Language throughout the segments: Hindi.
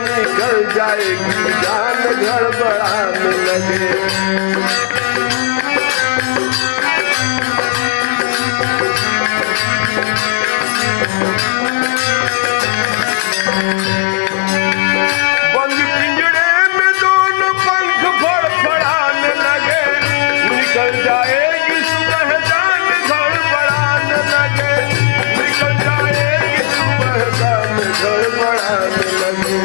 निकल जाएगी जान गड़बड़ाने लगे। बंद पिंजरे में दोनों पंख फड़फड़ाने लगे, निकल जाएगी सुबह जान गड़बड़ाने लगे, निकल जाएगी सुबह जान गड़बड़ाने लगे।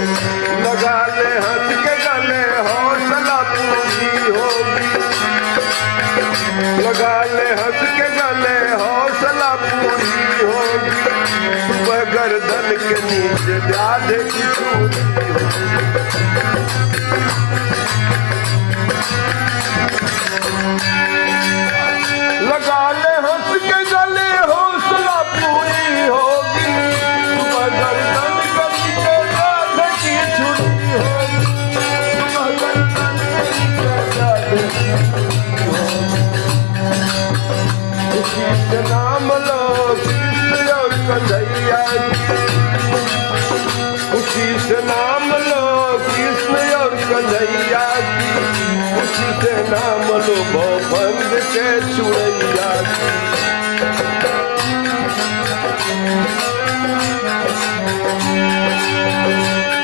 लगा ले हंस के गले हौसला पूरी होगी, लगा ले हंस के गले हौसला पूरी होगी। सुबह गर्दन के नीचे ब्याज की चूड़ी होगी। लगा ले हंस के गले हौसला पूरी होगी। सुबह गर्दन के नीचे ब्याज की चूड़ी होगी। सुबह गर्दन के नीचे ब्याज की चूड़ी होगी। खुशी से नाम लो कृष्ण और कन्हैया जी, खुशी से नाम लो कृष्ण और कन्हैया जी, खुशी से नाम लो भवबंद के चुड़ैया जी।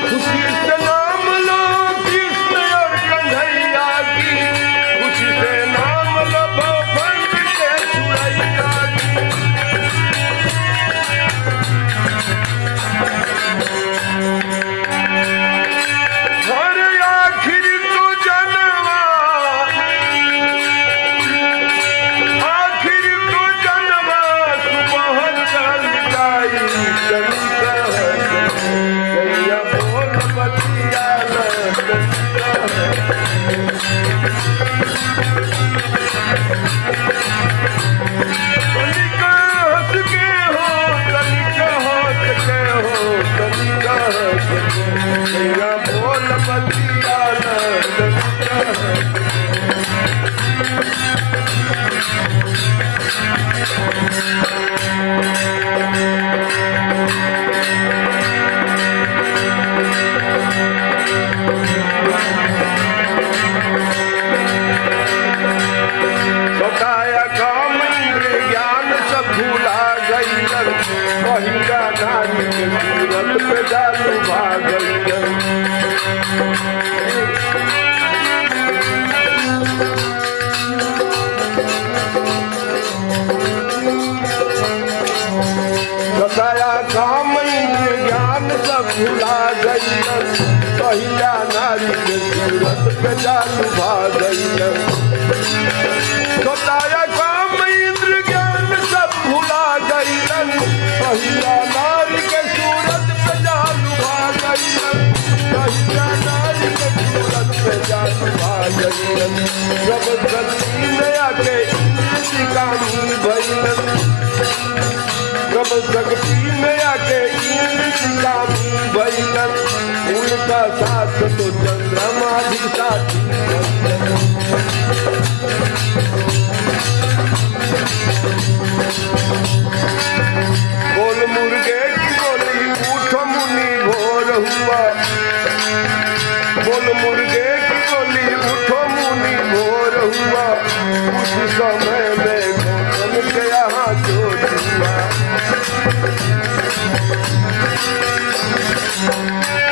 खुशी से नाम लो कृष्ण और कन्हैया जी, खुशी से नाम लो भवबंद के चुड़ैया जी। और आखिर तो जनवा, आखिर तो जनवा सुबह चल जाई। गैया बोल बतिया तनिक हंस के हो, तनिक हंस के हो, तनिक हंस के। गैया बोल बतिया बताया काम इंद्र ज्ञान सब भूला गई। महिला नारी के सूरत पे जालू भागल। बताया काम इंद्र ज्ञान सब भूला गई। महिला नारी के सूरत पे जालू भागल। बताया काम इंद्र ज्ञान सब भुला गईलन। पहिला नारी के सूरत पे जालू भागलन। पहिला नारी के सूरत पे जालू भागलन। जब शक्ति में आके इंद्र कामी भइलन, जब शक्ति में आके इंद्र कामी भइलन। उनका साथ तो चंद्रमा भी साथी बोल मुर्गे की बोली उठो मुनि भोर हुआ। बोल मुर्गे की बोली उठो मुनि भोर हुआ, उस समय में गौतम के यहाँ चोर हुआ।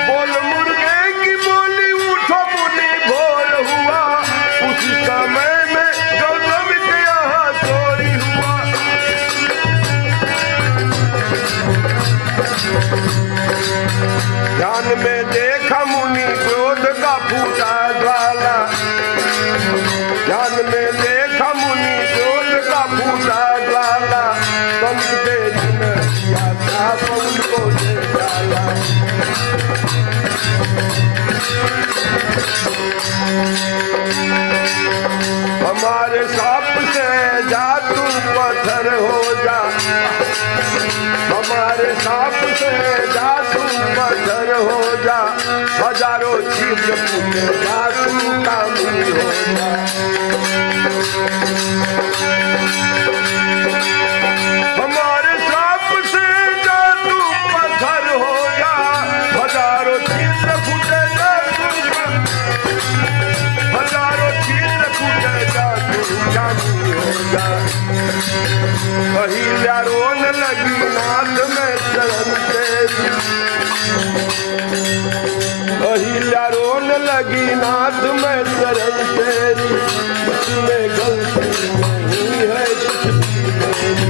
बोल मुर्गे की बोली उठो मुनि भोर हुआ, उस समय में गौतम के यहाँ चोरी हुआ। ध्यान में देखा मुनि क्रोध का फूटा ज्वाला, ध्यान में देखा मुनि क्रोध का फूटा ज्वाला, पंख पे जिया था पवन को ले डाला। हमारे साप से जा तू पत्थर हो जा, हमारे साप से जा तू पत्थर हो जा, हजारों छिद्र फूटे जा तू कामी हो जा। हमारे साप से जा तू पत्थर हो जा, हजारों छिद्र फूटे जा तू, हजारों छिद्र फूटे जा तू कामी हो जा। अहिल्या रोन लगी नाथ में चरण तेरी, अहिल्या रोन लगी नाथ में चरण तेरी, इसमें गलती नहीं है कुछ भी मेरी।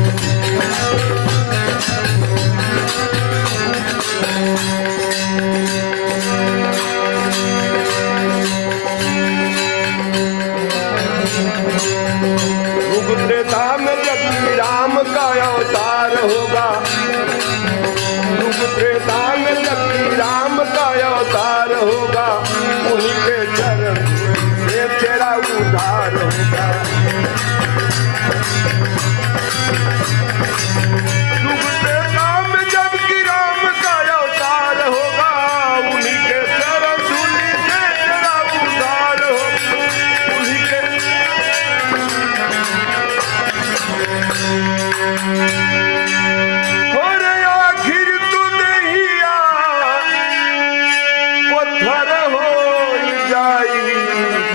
युग त्रेता में जब राम का अवतार होगा, युग त्रेता में जब राम का अवतार होगा, उन्हीं के चरण से तेरा उद्धार होगा। युग त्रेता में जब राम का अवतार होगा, उन्हीं के चरण धूलि से तेरा उद्धार होगा। उन्हीं के और आखिर तू नहीं पत्थर हो जाई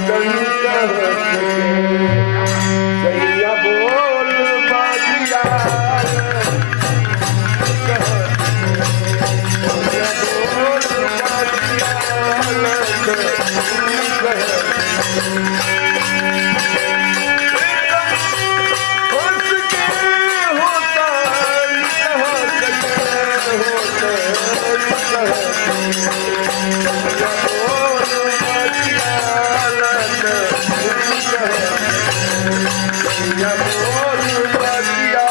कंकर सैया बोल बाजिया, बोल बाजिया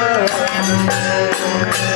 Yeah.